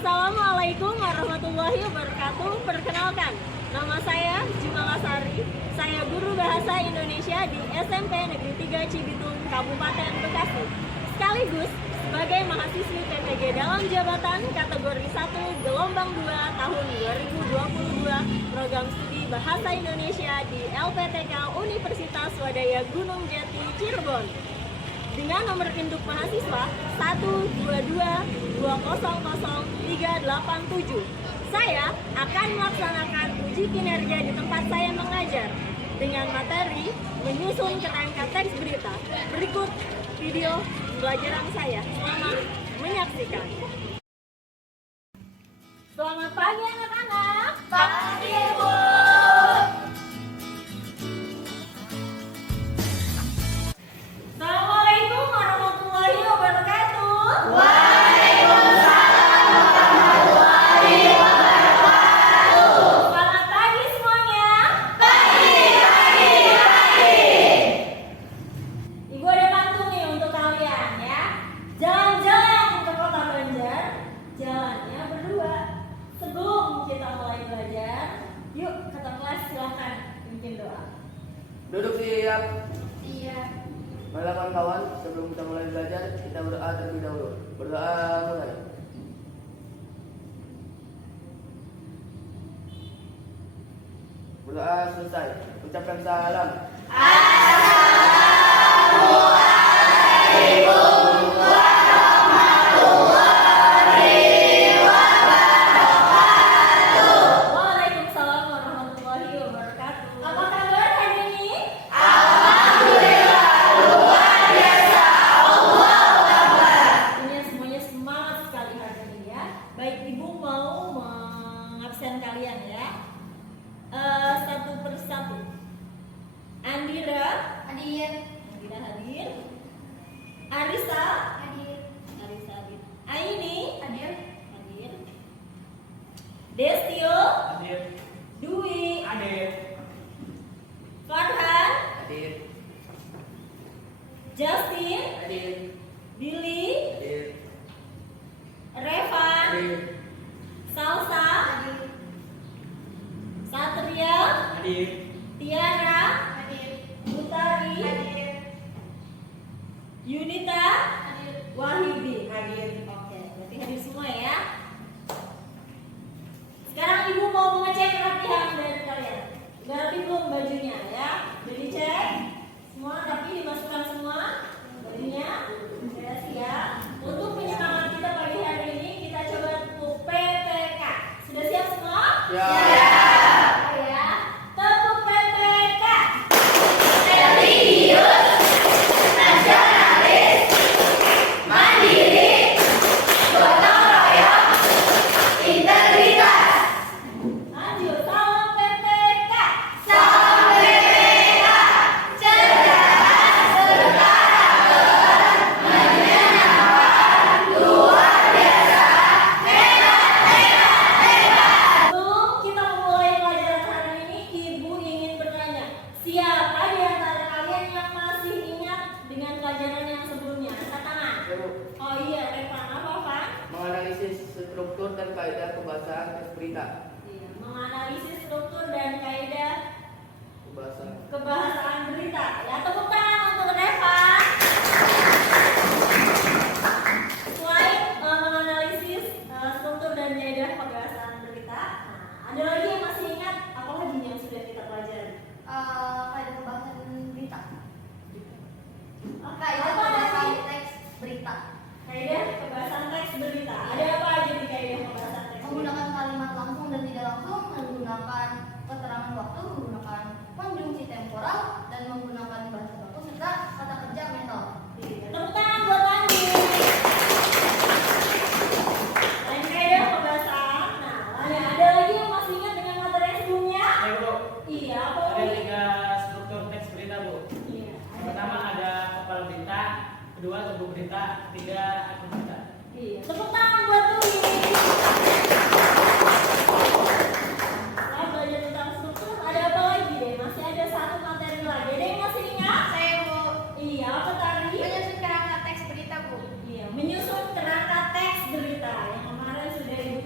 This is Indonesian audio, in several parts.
Assalamualaikum warahmatullahi wabarakatuh. Perkenalkan, nama saya Jumala Sari. Saya guru bahasa Indonesia di SMP Negeri 3 Cibitung, Kabupaten Bekasi. Sekaligus sebagai mahasiswi PTG dalam jabatan kategori 1 gelombang 2 tahun 2022 program studi Bahasa Indonesia di LPTK Universitas Wadaya Gunung Jati, Cirebon. Dengan nomor induk mahasiswa 122200387. Saya akan melaksanakan uji kinerja di tempat saya mengajar dengan materi menyusun kerangka teks berita. Berikut video pembelajaran saya. Selamat menyaksikan. Selamat pagi anak-anak. Pagi, Bu. Assalamualaikum warahmatullahi wabarakatuh. Waalaikumsalam warahmatullahi wabarakatuh. Selamat pagi semuanya. Pagi. Ibu ada pantun nih untuk kalian ya. Jalan-jalan ke kota Banjar, jalannya berdua. Sebelum kita mulai belajar, yuk kata kelas silahkan pimpin doa. Duduk siap. Iya. Baiklah kawan-kawan, sebelum kita mulai belajar, kita berdoa terlebih dahulu. Berdoa mulai. Berdoa selesai. Ucapkan salam. Assalamualaikum warahmatullahi wabarakatuh. Waalaikumsalam warahmatullahi wabarakatuh. Apa kabar hari ini? Alhamdulillah luar biasa. Allahu Akbar. Ini semuanya semangat sekali hari ini ya. Baik, Ibu mau mengabsen kalian ya. Satu persatu. Andira Hadir. hadir. Arisa Hadir. hadir. Aini Hadir. hadir. Destio, Hadir. Dwi, Hadir. Farhan, Hadir. Justin, Hadir. Billy, Hadir. Revan, Hadir. Salsa, Hadir. Satria, Hadir. Tiara, Hadir. Utari, Hadir. Yunita, Hadir. Wahyudi. Hadir. Oke, berarti hadir semua ya. Sekarang Ibu mau mengecek kerapihan dari kalian. Udah rapi belum bajunya ya? Udah dicek semua, tapi dimasukkan semua bajunya. Sudah siap. Untuk penyemangat kita pagi hari ini, kita coba tepuk PPK. Sudah siap semua? Ya. Ya. Tepuk PPK. Serius, nasionalis, mandiri, gotong royong, integritas. Lanjut, salam PPK. Salam PPK, cerdas, berkarakter, menyenangkan, luar biasa, hebat. Sebelum kita memulai pelajaran hari ini, Ibu ingin bertanya, siapa di antara kalian yang masih ingat dengan pelajaran yang sebelumnya? Angkat tangan. Ya, Bu. Oh iya, Revan, apa Van? Menganalisis struktur dan kaidah kebahasaan teks berita. Iya, menganalisis struktur dan kaidah Kebahasaan. kebahasaan berita. Ya, tepuk tangan untuk Revan. Selain menganalisis struktur dan kaidah kebahasaan berita, ada lagi yang masih ingat apa lagi yang sudah kita pelajari? Kaidah pembahasan berita. Apa Kaidah aja pembahasan sih? teks berita. Kaidah pembahasan teks berita. Ada apa aja di kaidah pembahasan teks berita? Menggunakan kalimat langsung dan tidak langsung, menggunakan keterangan waktu, menggunakan konjungsi temporal, dan menggunakan bahasa baku serta kata kerja mental. Iya. Tepuk tangan buat Andi. Selain kaidah pembahasan, ada lagi yang masih ingat dengan materi yang sebelumnya? Ya, Bu. Iya, apa Ada lagi? 3 struktur teks berita, Bu. Iya. Yang pertama ada kepala berita, kedua tubuh berita, ketiga akun berita. Iya. Tepuk tangan buat Dwi. Setelah belajar tentang struktur, ada apa lagi deh? Masih ada satu materi lagi. Ada yang masih ingat? Saya mau Iya, apa tadi? menyusun kerangka teks berita, Bu. Iya, menyusun kerangka teks berita yang kemarin sudah Ibu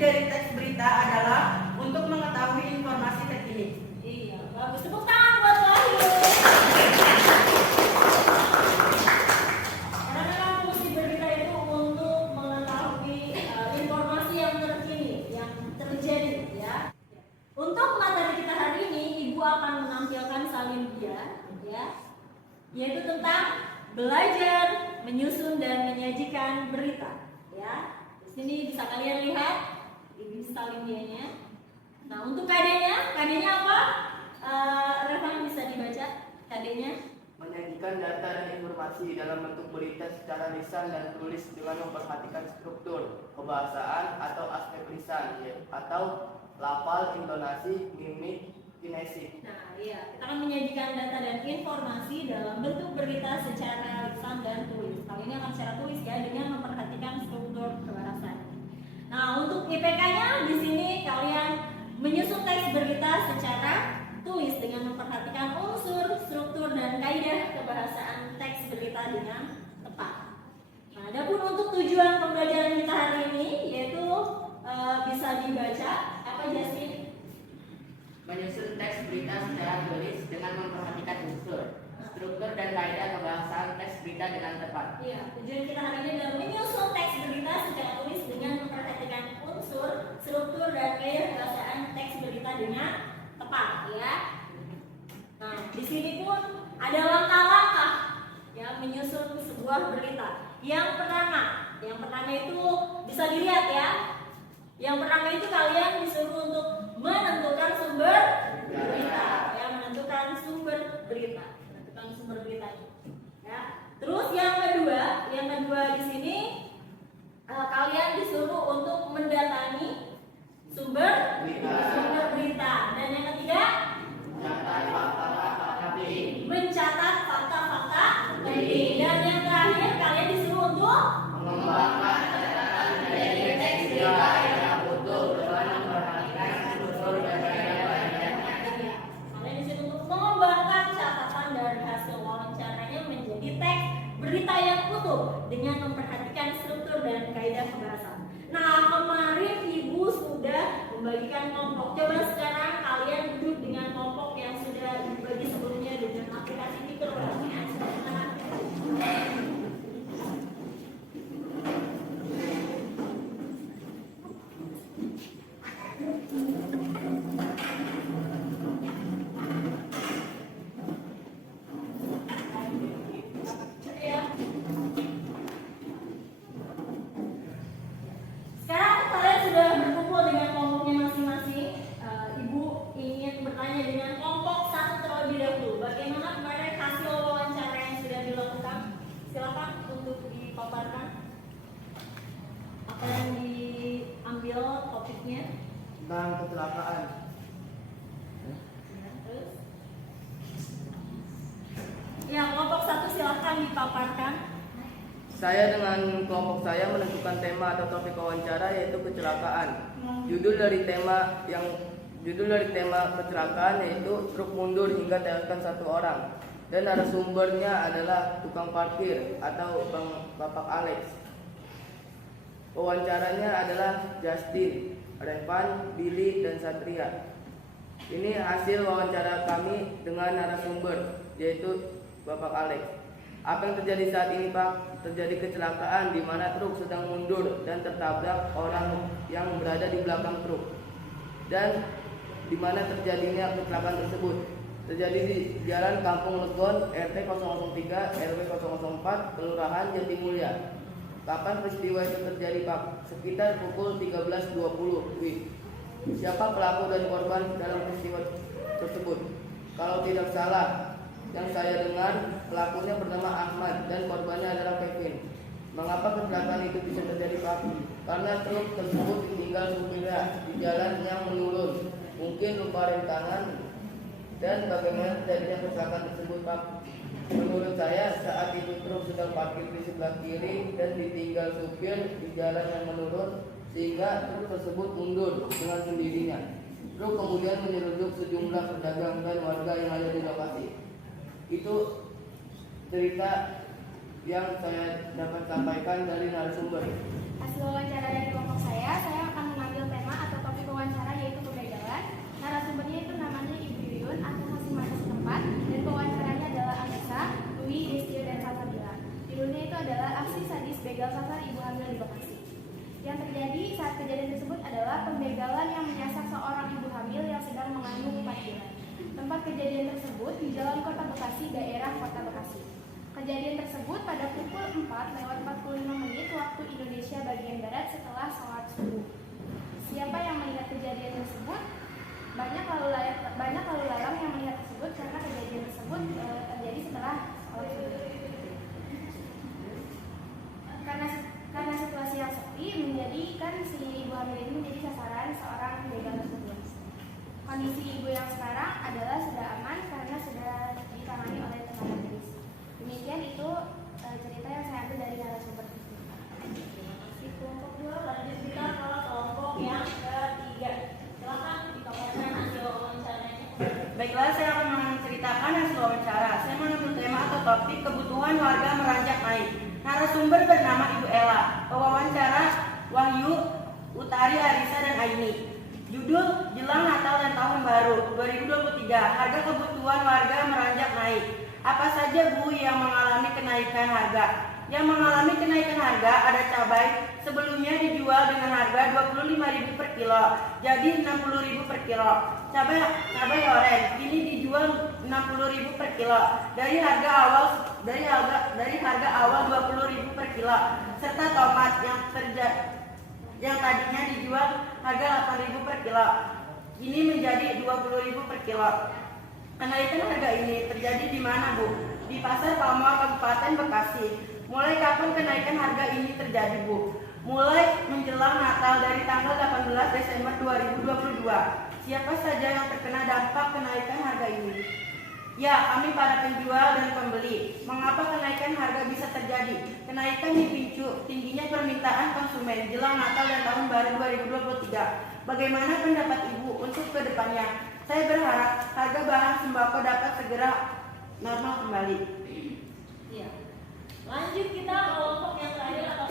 dari teks berita adalah untuk mengetahui informasi terkini. Iya, bagus. Tepuk tangan buat Wahyu. Karena memang fungsi berita itu untuk mengetahui informasi yang terkini, yang terjadi, ya. Untuk materi kita hari ini, Ibu akan menampilkan salin dia, ya, yaitu tentang belajar, menyusun dan menyajikan berita, ya. Di sini bisa kalian lihat, ini salin dianya. Nah, untuk KD-nya apa? Revan bisa dibaca KD-nya. Menyajikan data dan informasi dalam bentuk berita secara lisan dan tulis dengan memperhatikan struktur, kebahasaan atau aspek lisan, atau lafal, intonasi, mimik, kinesis. Nah, iya, kita akan menyajikan data dan informasi dalam bentuk berita secara lisan dan tulis. Kali ini akan secara tulis ya, dengan memperhatikan struktur kebahasaan. Nah, untuk IPK-nya di sini kalian menyusun teks berita secara tulis dengan memperhatikan unsur, struktur, dan kaidah kebahasaan teks berita dengan tepat. Nah, adapun untuk tujuan pembelajaran kita hari ini yaitu bisa dibaca apa Jasmine? Menyusun teks berita secara tulis dengan memperhatikan unsur, struktur dan kaidah kebahasaan teks berita dengan tepat. Iya, tujuan kita hari ini adalah menyusun teks berita secara tulis dengan memperhatikan unsur, struktur, dan kaidah kebahasaan teks berita dengan tepat, ya. Nah, di sini pun ada langkah-langkah ya menyusun sebuah berita. Yang pertama itu bisa dilihat ya. Yang pertama itu kalian disuruh untuk menentukan sumber berita, ya, menentukan sumber berita, ya. Terus yang kedua di sini kalian disuruh untuk mendatangi sumber berita, dan yang ketiga mencatat fakta-fakta penting, dan yang terakhir kalian disuruh untuk Mengembangkan catatan dari teks berita yang utuh dengan memperhatikan unsur dan kaidah-kaidahnya. Kalian disuruh untuk mengembangkan catatan dari hasil wawancaranya menjadi teks berita yang utuh dengan memperhatikan struktur dan kaidah kebahasaan. Nah, kemarin Ibu sudah membagikan kelompok. Coba sekarang kalian duduk dengan kelompok yang sudah dibagi sebelumnya dengan aplikasi fitur yang sudah kita aktifkan. Sekarang kalian sudah berkumpul dengan kelompoknya masing-masing. Ibu ingin bertanya dengan kelompok satu terlebih dahulu. Bagaimana kemarin hasil wawancara yang sudah dilakukan? Silakan untuk dipaparkan. Apa yang diambil topiknya? Tentang kecelakaan. Terus? Ya, kelompok satu silakan dipaparkan. Saya dengan kelompok saya menentukan tema atau topik wawancara yaitu kecelakaan. Judul dari tema kecelakaan yaitu truk mundur hingga tewaskan satu orang. Dan narasumbernya adalah tukang parkir atau Bapak Alex. Wawancaranya adalah Justin, Revan, Billy, dan Satria. Ini hasil wawancara kami dengan narasumber yaitu Bapak Alex. Apa yang terjadi saat ini, Pak? Terjadi kecelakaan di mana truk sedang mundur dan tertabrak orang yang berada di belakang truk. Dan di mana terjadinya kecelakaan tersebut? Terjadi di Jalan Kampung Legon, RT 003, RW 004, Kelurahan Jatimulya. Kapan peristiwa itu terjadi, Pak? Sekitar pukul 13.20 WIB. Siapa pelaku dan korban dalam peristiwa tersebut? Kalau tidak salah, yang saya dengar pelakunya bernama Ahmad dan korbannya adalah Kevin. Mengapa kecelakaan itu bisa terjadi, Pak? Karena truk tersebut ditinggal supirnya di jalan yang menurun, mungkin lupa rem tangan. Dan bagaimana terjadinya kecelakaan tersebut, Pak? Menurut saya saat itu truk sedang parkir di sebelah kiri dan ditinggal supir di jalan yang menurun sehingga truk tersebut mundur dengan sendirinya. Truk kemudian menyeruduk sejumlah pedagang dan warga yang ada di lokasi. Itu cerita yang saya dapat sampaikan dari narasumber. Hasil wawancara dari kelompok saya akan mengambil kejadian tersebut adalah pembegalan yang menyasar seorang ibu hamil yang sedang mengandung 4 bulan. Tempat kejadian tersebut di Jalan Kota Bekasi, daerah Kota Bekasi. Kejadian tersebut pada pukul 4:45 waktu Indonesia bagian Barat setelah sholat subuh. Siapa yang melihat kejadian tersebut? Banyak lalu lalang yang melihat tersebut karena kejadian tersebut terjadi setelah sholat subuh. Karena situasi yang sepi menjadikan si ibu hamil ini menjadi sasaran seorang begal tersebut. Kondisi ibu yang sekarang adalah sudah aman karena sudah ditangani oleh tenaga medis. Demikian itu cerita yang saya ambil dari narasumber. Di kelompok 2 lanjut kita ke kelompok yang ketiga. Silakan dipaparkan hasil wawancaranya. Baiklah, saya akan menceritakan hasil wawancara. Saya mengambil tema atau topik kebutuhan warga meranjak naik. Narasumber bernama Ibu Ella. Pewawancara Wahyu, Utari, Arisa, dan Aini. Judul Jelang Natal dan Tahun Baru 2023. Harga kebutuhan warga meranjak naik. Apa saja Bu yang mengalami kenaikan harga? Yang mengalami kenaikan harga ada cabai. Sebelumnya dijual dengan harga Rp25.000 per kilo, jadi Rp60.000 per kilo. Cabai oranye kini dijual Rp60.000 per kilo dari harga awal Rp20.000 per kilo. Serta tomat yang tadinya dijual harga Rp8.000 per kilo, ini menjadi Rp20.000 per kilo. Kenaikan harga ini terjadi di mana Bu? Di Pasar Palmor, Kabupaten Bekasi. Mulai kapan kenaikan harga ini terjadi Bu? Mulai menjelang Natal dari tanggal 18 Desember 2022. Siapa saja yang terkena dampak kenaikan harga ini? Ya, kami para penjual dan pembeli. Mengapa kenaikan harga bisa terjadi? Kenaikan dipicu tingginya permintaan konsumen jelang Natal dan Tahun Baru 2023. Bagaimana pendapat Ibu untuk kedepannya? Saya berharap harga bahan sembako dapat segera normal kembali. Iya. Lanjut kita kelompok yang terakhir atau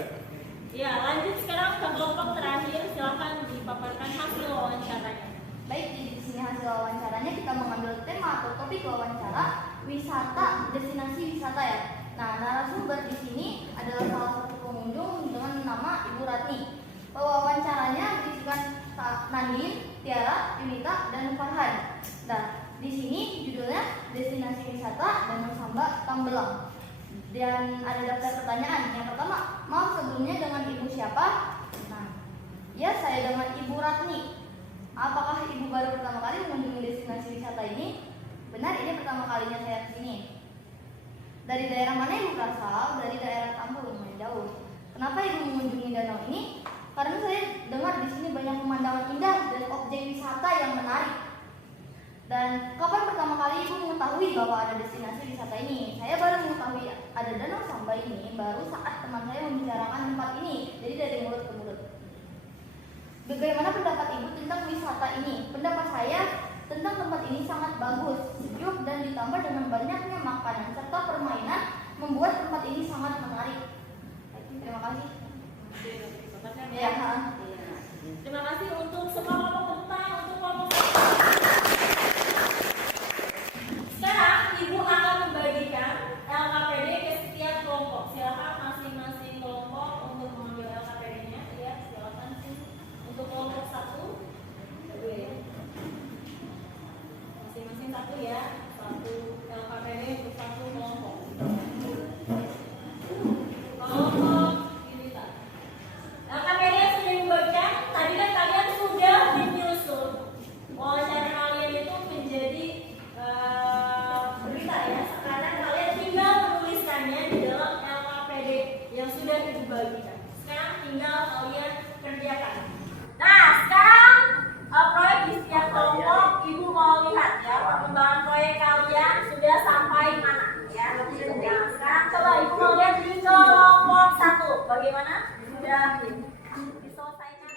ya, lanjut sekarang ke kelompok terakhir. Silakan dipaparkan hasil wawancaranya. Baik, di sini hasil wawancaranya kita mengambil tema atau topik wawancara wisata, destinasi wisata ya. Nah, narasumber di sini adalah salah satu pengunjung dengan nama Ibu Ratni. Wawancaranya berisikan Nadine, Tiara, Yunita, dan Farhan. Nah, di sini judulnya Destinasi Wisata Danau Samba Tambelang. Dan ada daftar pertanyaan. Yang pertama, maaf sebelumnya dengan Ibu siapa? Nah, ya saya dengan Ibu Ratni. Apakah Ibu baru pertama kali mengunjungi destinasi wisata ini? Benar, ini pertama kalinya saya ke sini. Dari daerah mana Ibu berasal? Dari daerah Tambun, lumayan jauh. Kenapa Ibu mengunjungi danau ini? Karena saya dengar di sini banyak pemandangan indah dan objek wisata yang menarik. Dan kapan pertama kali Ibu mengetahui bahwa ada destinasi wisata ini? Saya baru mengetahui ada Danau Samba ini baru saat teman saya membicarakan tempat ini. Jadi dari mulut ke mulut. Bagaimana pendapat Ibu tentang wisata ini? Pendapat saya tentang tempat ini sangat bagus, sejuk, dan ditambah dengan banyaknya makanan serta permainan membuat tempat ini sangat menarik. Terima kasih. Ya. Terima kasih untuk semua kelompok tentang untuk kelompok. Sekarang Ibu akan membagikan LKPD ke setiap kelompok. Silakan masing-masing kelompok untuk mengambil LKPD-nya. Ya, silakan untuk kelompok 1. Masing-masing 1 ya. 1 LKPD untuk 1 kelompok. Kelompok Yunita. LKPD sudah dibagikan. Tadi kan kalian sudah menyusun wawancara kalian itu menjadi berita ya. Sekarang kalian tinggal menuliskannya di dalam LKPD yang sudah dibagikan. Sekarang tinggal kalian kerjakan. Nah, sekarang proyek di setiap kelompok Ibu mau lihat ya perkembangan proyek kalian sudah sampai mana ya. Nah, sekarang coba Ibu mau lihat di kelompok 1 bagaimana sudah diselesaikan.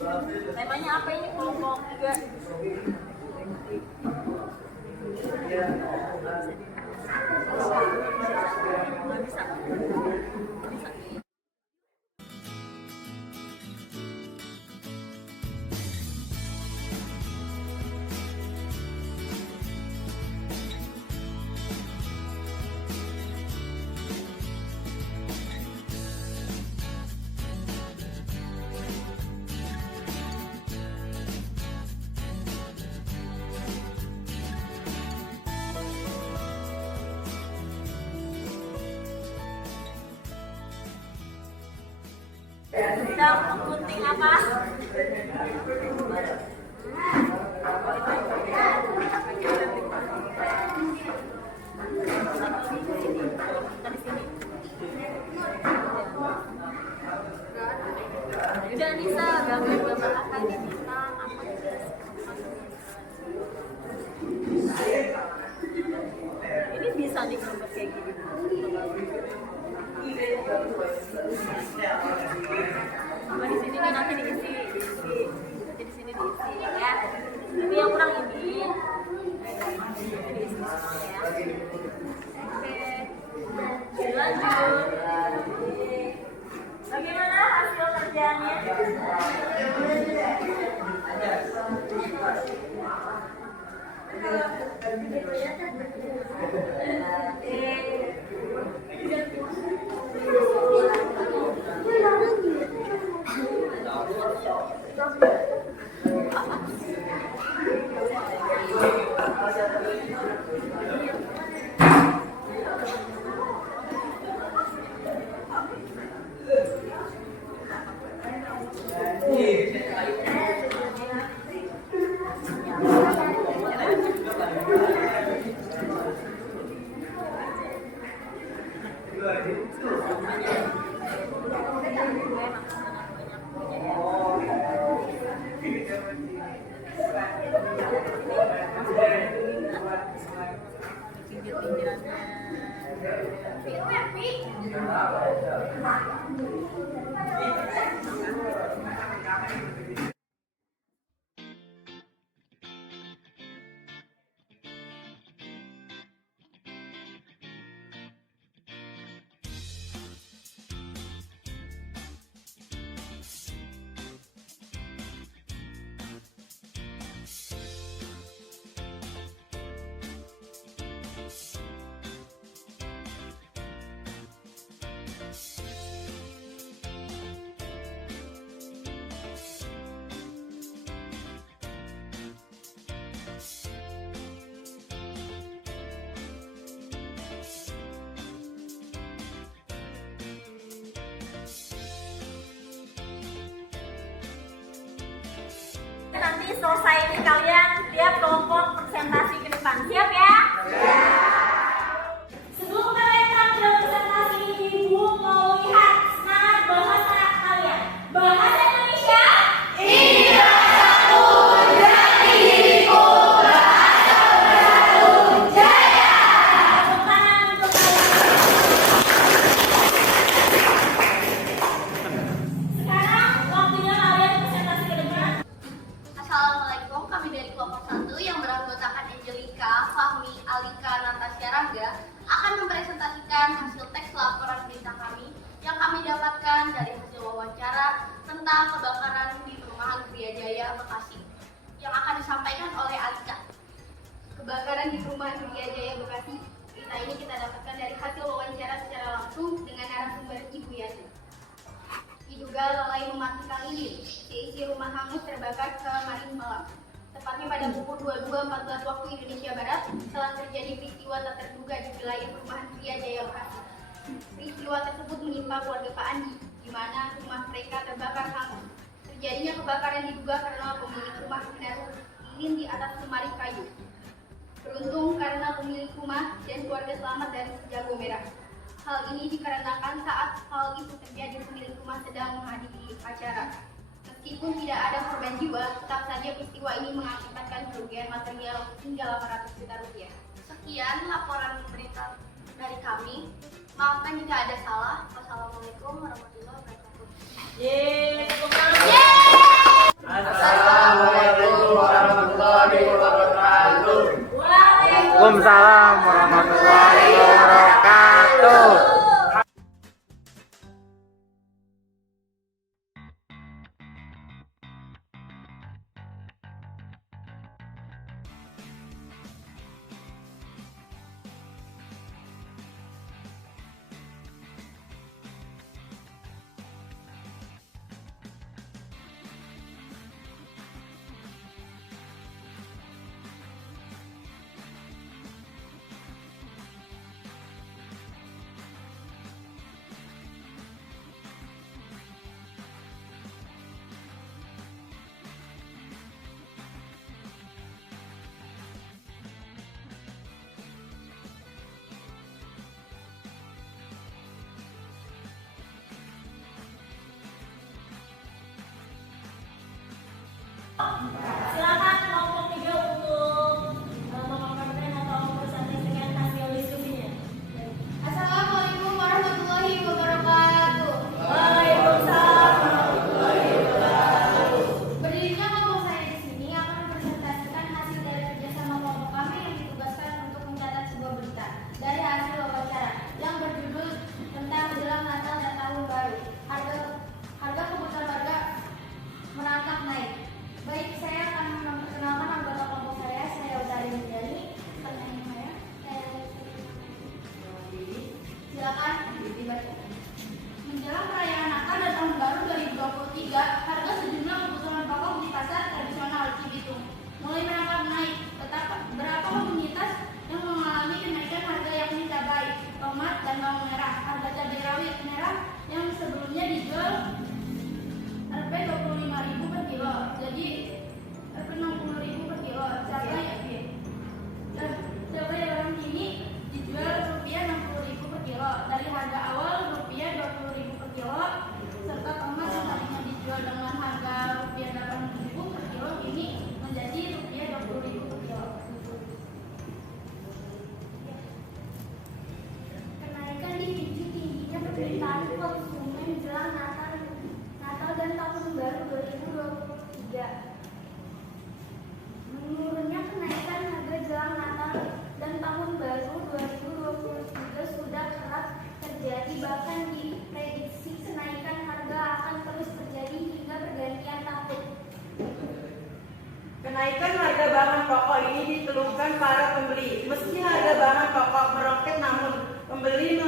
Temanya apa ini kelompok 3? Ya, Nggak bisa. Sedang menggunting apa? Udah Nisa, gambar-gambar apa ini bintang apa ini bisa nih gambar kayak gini. Sama di sini nih nanti diisi, nanti di sini diisi ya. Tapi yang kurang ini, nanti diisi semua ya. Oke, lanjut. Bagaimana hasil kerjaannya? Nanti selesai ini kalian tiap kelompok presentasi ke depan. Siap ya? Sebelum kalian tampil presentasi ini, Ibu mau lihat semangat bahasa kalian. Bahasa Indonesia? Iya, satu jati diriku. Bahasa bersatu jaya. Tepuk tangan untuk kalian. Sekarang waktunya kalian presentasi ke depan. Assalamualaikum, kami dari kelompok 1 yang beranggotakan Angelika, Fahmi, Alika, Natasha, Raga akan mempresentasikan hasil teks laporan berita kami yang kami dapatkan dari hasil wawancara tentang kebakaran di perumahan Gria Jaya, Bekasi yang akan disampaikan oleh Alika. Kebakaran di perumahan Gria Jaya, Bekasi. Berita ini kita dapatkan dari hasil wawancara secara langsung dengan narasumber Ibu Yani. Diduga lalai mematikan lilin, seisi rumah hangus terbakar kemarin malam. Tepatnya pada pukul 22.14 waktu Indonesia Barat, telah terjadi peristiwa tak terduga di wilayah perumahan Gria Jaya, Bekasi. Peristiwa tersebut menimpa keluarga Pak Andi, di mana rumah mereka terbakar hangus. Terjadinya kebakaran diduga karena pemilik rumah menaruh lilin di atas lemari kayu. Beruntung karena pemilik rumah dan keluarga selamat dari si jago merah. Hal ini dikarenakan saat hal itu terjadi pemilik rumah sedang menghadiri acara. Meskipun tidak ada korban jiwa, tetap saja peristiwa ini mengakibatkan kerugian material hingga 800 juta rupiah. Sekian laporan berita dari kami. Maafkan jika ada salah. Wassalamualaikum warahmatullahi wabarakatuh. Yeay, tepuk tangan. Assalamualaikum warahmatullahi wabarakatuh. Waalaikumsalam warahmatullahi wabarakatuh. Silakan kelompok 3 untuk memaparkan atau presentasikan hasil diskusinya. Assalamualaikum warahmatullahi wabarakatuh. Waalaikumsalam warahmatullahi wabarakatuh. Berdirinya kelompok saya di sini akan mempresentasikan hasil dari kerjasama kelompok kami yang ditugaskan untuk mencatat sebuah berita dari hasil wawancara yang berjudul tentang menjelang Natal dan Tahun Baru. Harga kebutuhan warga merangkak naik. Baik, saya akan memperkenalkan anggota kelompok saya Utari Menjani. Silakan dibaca. Menjelang perayaan Natal dan Tahun Baru 2023, harga sejumlah kebutuhan pokok di pasar tradisional Cibitung mulai merangkak naik. Berapa komunitas yang mengalami kenaikan harga yakni cabai, tomat, dan bawang merah. Harga cabai rawit merah yang sebelumnya dijual Rp 25.000 per kilo, jadi Rp 60.000 per kilo. Cabai rawit kini dijual Rp 60.000 per kilo dari harga awal Rp 20.000 per kilo, serta tomat yang tadinya dijual dengan harga Rp 8.000 per kilo kini menjadi Rp 20.000 per kilo. Kenaikan dipicu tingginya permintaan konsumen jelang Natal dan Tahun Baru 2023. Menurunnya kenaikan harga jelang Natal dan Tahun Baru 2023 sudah kerap terjadi, bahkan diprediksi kenaikan harga akan terus terjadi hingga pergantian tahun. Kenaikan harga bahan pokok ini dikeluhkan para pembeli. Meski harga bahan pokok meroket, namun pembeli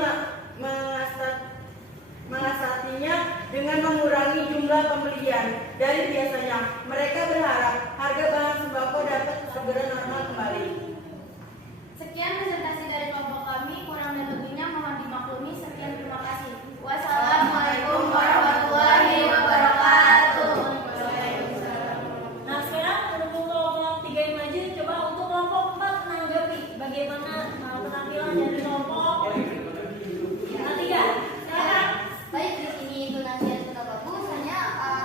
mengasatinya dengan mengurangi jumlah pembelian dari biasanya. Mereka berharap harga bahan sembako dapat segera normal kembali. Sekian presentasi dari kelompok kami, kurang dan lebihnya mohon dimaklumi. Sekian, terima kasih. Wassalamualaikum warahmatullahi wabarakatuh. Nah, sekarang untuk kelompok 3 yang maju, coba untuk kelompok 4 menanggapi bagaimana penampilan dari kelompok 3. Silakan. Baik, di sini intonasinya sudah bagus, hanya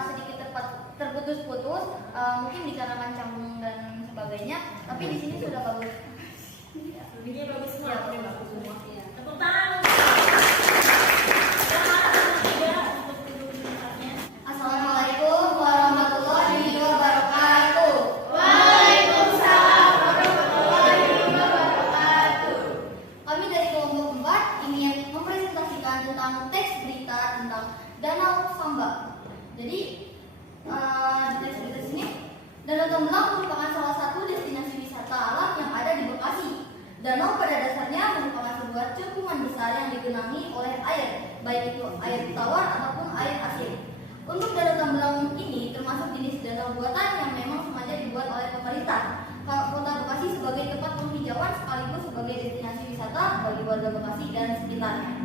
sedikit terputus-putus, mungkin dikarenakan canggung dan sebagainya. Tapi di sini sudah bagus. Ini bagus semua. Ya, ini bagus semua. Tepuk tangan. Silakan untuk 3 untuk duduk di tempatnya. Assalamualaikum warahmatullahi wabarakatuh. Waalaikumsalam warahmatullahi wabarakatuh. Kami dari kelompok 4 ingin mempresentasikan tentang teks berita tentang Danau Samba. Jadi di teks berita sini, Danau Tembelang merupakan salah satu destinasi wisata alam yang ada di Bekasi. Danau pada dasarnya merupakan sebuah cekungan besar yang digenangi oleh air, baik itu air tawar ataupun air asin. Untuk Danau Tembelang ini termasuk jenis danau buatan yang memang sengaja dibuat oleh pemerintah Kota Bekasi sebagai tempat penghijauan sekaligus sebagai destinasi wisata bagi warga Bekasi dan sekitarnya.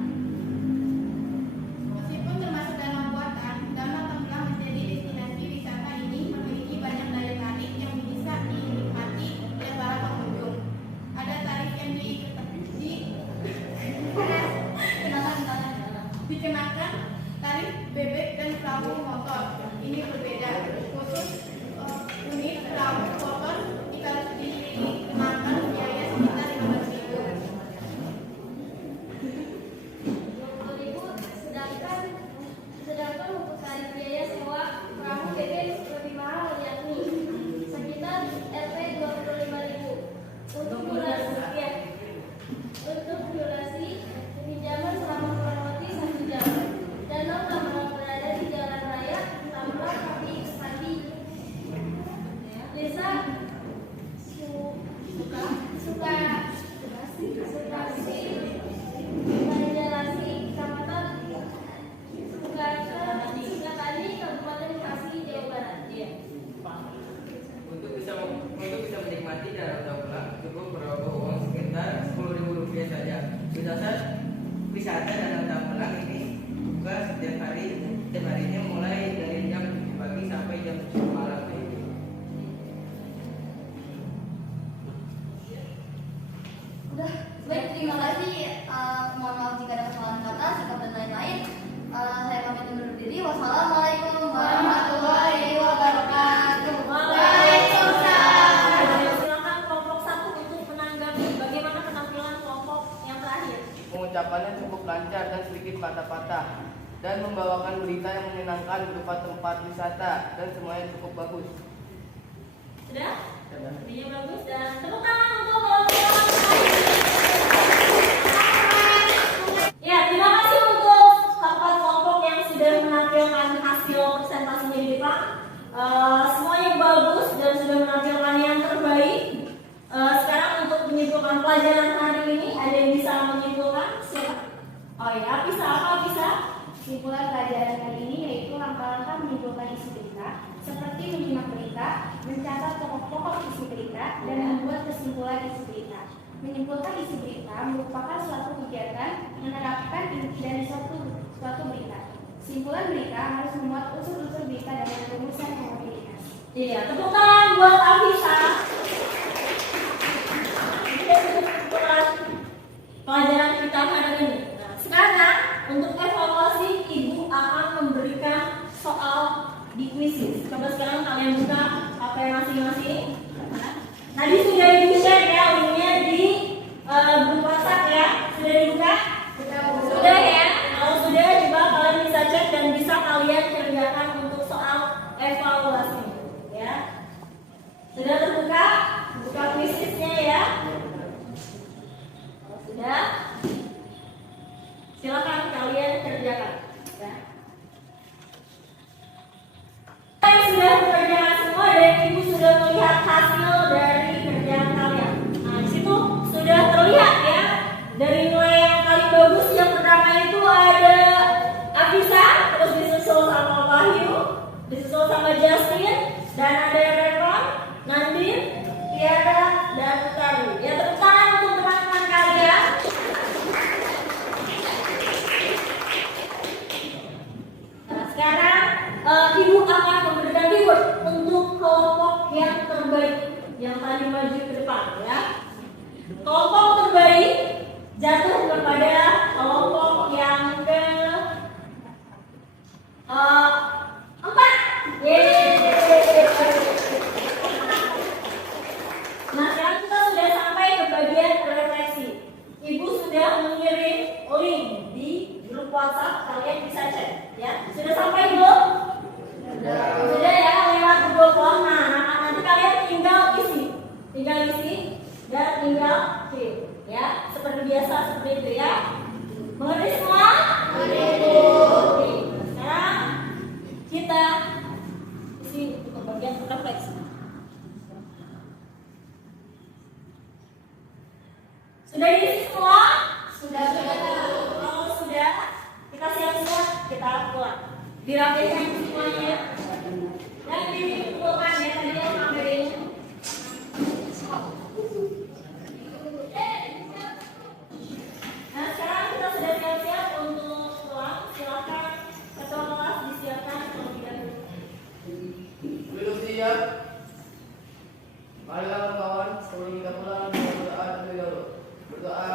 Meskipun termasuk danau buatan, Danau Tembelang menjadi destinasi wisata ini memiliki banyak daya tarik yang bisa dinikmati oleh para pengunjung. Ada tarif yang dikenakan tarif bebek dan perahu motor. Ini berbeda. Khusus unit perahu motor dikenakan biaya sekitar 15.000. Wisata Danau Tambelang ini buka setiap harinya mulai dari jam 7 pagi sampai jam 10 malam. Udah, baik, terima kasih. Mohon maaf jika ada kesalahan kata, sikap dan lain-lain. Saya pamit undur diri. Wassalamualaikum warahmatullahi wabarakatuh. Waalaikumsalam. Silakan kelompok 1 untuk menanggapi bagaimana penampilan kelompok yang terakhir. Pengucapannya cukup lancar dan sedikit patah-patah dan membawakan berita yang menyenangkan berupa tempat wisata dan semuanya cukup bagus. Sudah? Videonya bagus dan tepuk tangan untuk kelompok yang terakhir. Ya, terima kasih untuk keempat kelompok yang sudah menampilkan hasil presentasinya di depan. Semuanya bagus dan sudah menampilkan yang terbaik. Sekarang untuk menyimpulkan pelajaran hari ini, ada yang bisa menyimpulkan? Siapa? Oh ya, apa bisa? Kesimpulan pelajaran kali ini yaitu langkah-langkah menyimpulkan isi berita, seperti menyimak berita, mencatat pokok-pokok isi berita, dan membuat kesimpulan isi berita. Menyimpulkan isi berita merupakan suatu kegiatan menerapkan inti dari suatu berita. Kesimpulan berita harus memuat unsur-unsur berita dengan rumusan probabilitas. Iya, tepuk tangan buat Afisa. Ini kesimpulan pelajaran kita hari ini. Nah, sekarang untuk evaluasi, Ibu akan memberikan soal di kuisis. Coba sekarang kalian buka HP masing-masing. Tadi sudah Ibu share ya linknya di grup WhatsApp ya. Sudah dibuka? Sudah ya. Kalau sudah, coba kalian bisa cek dan bisa kalian kerjakan untuk soal evaluasi. Ya. Sudah terbuka? Buka kuisisnya ya. Kalau sudah, silakan kalian kerjakan. Ya. Yang sudah mengerjakan semua dan Ibu sudah melihat hasil dari kerjaan kalian. Nah, di situ sudah terlihat ya dari nilai yang paling bagus. Yang pertama itu ada Afisa, terus disusul sama Wahyu, disusul sama Justin, dan ada Revon, Nandin, Tiara, dan Utari. Ya, tepuk tangan untuk teman-teman kalian. Nah, sekarang Ibu akan memberikan reward untuk kelompok yang terbaik yang tadi maju ke depan ya. Kelompok terbaik jatuh kepada kelompok yang ke 4. Nah, sekarang kita sudah sampai ke bagian refleksi. Ibu sudah mengirim link di grup WhatsApp, kalian bisa cek ya. Sudah sampai belum? Sudah ya, lewat Google Form. Nah, nanti kalian tinggal isi dan tinggal kirim ya. Seperti biasa seperti itu ya. Mengerti semua? Mengerti. Oke. Sekarang kita isi untuk bagian refleksi. Sudah diisi semua? Sudah. Kalau sudah, kita siap-siap, kita pulang. Dirapikan semuanya dan dikumpulkan ya tadi yang materinya. Nah, sekarang kita sudah siap-siap untuk pulang. Silakan ketua kelas disiapkan terlebih dahulu. Duduk siap. Marilah kawan, sebelum kita pulang berdoa terlebih dahulu. Berdoa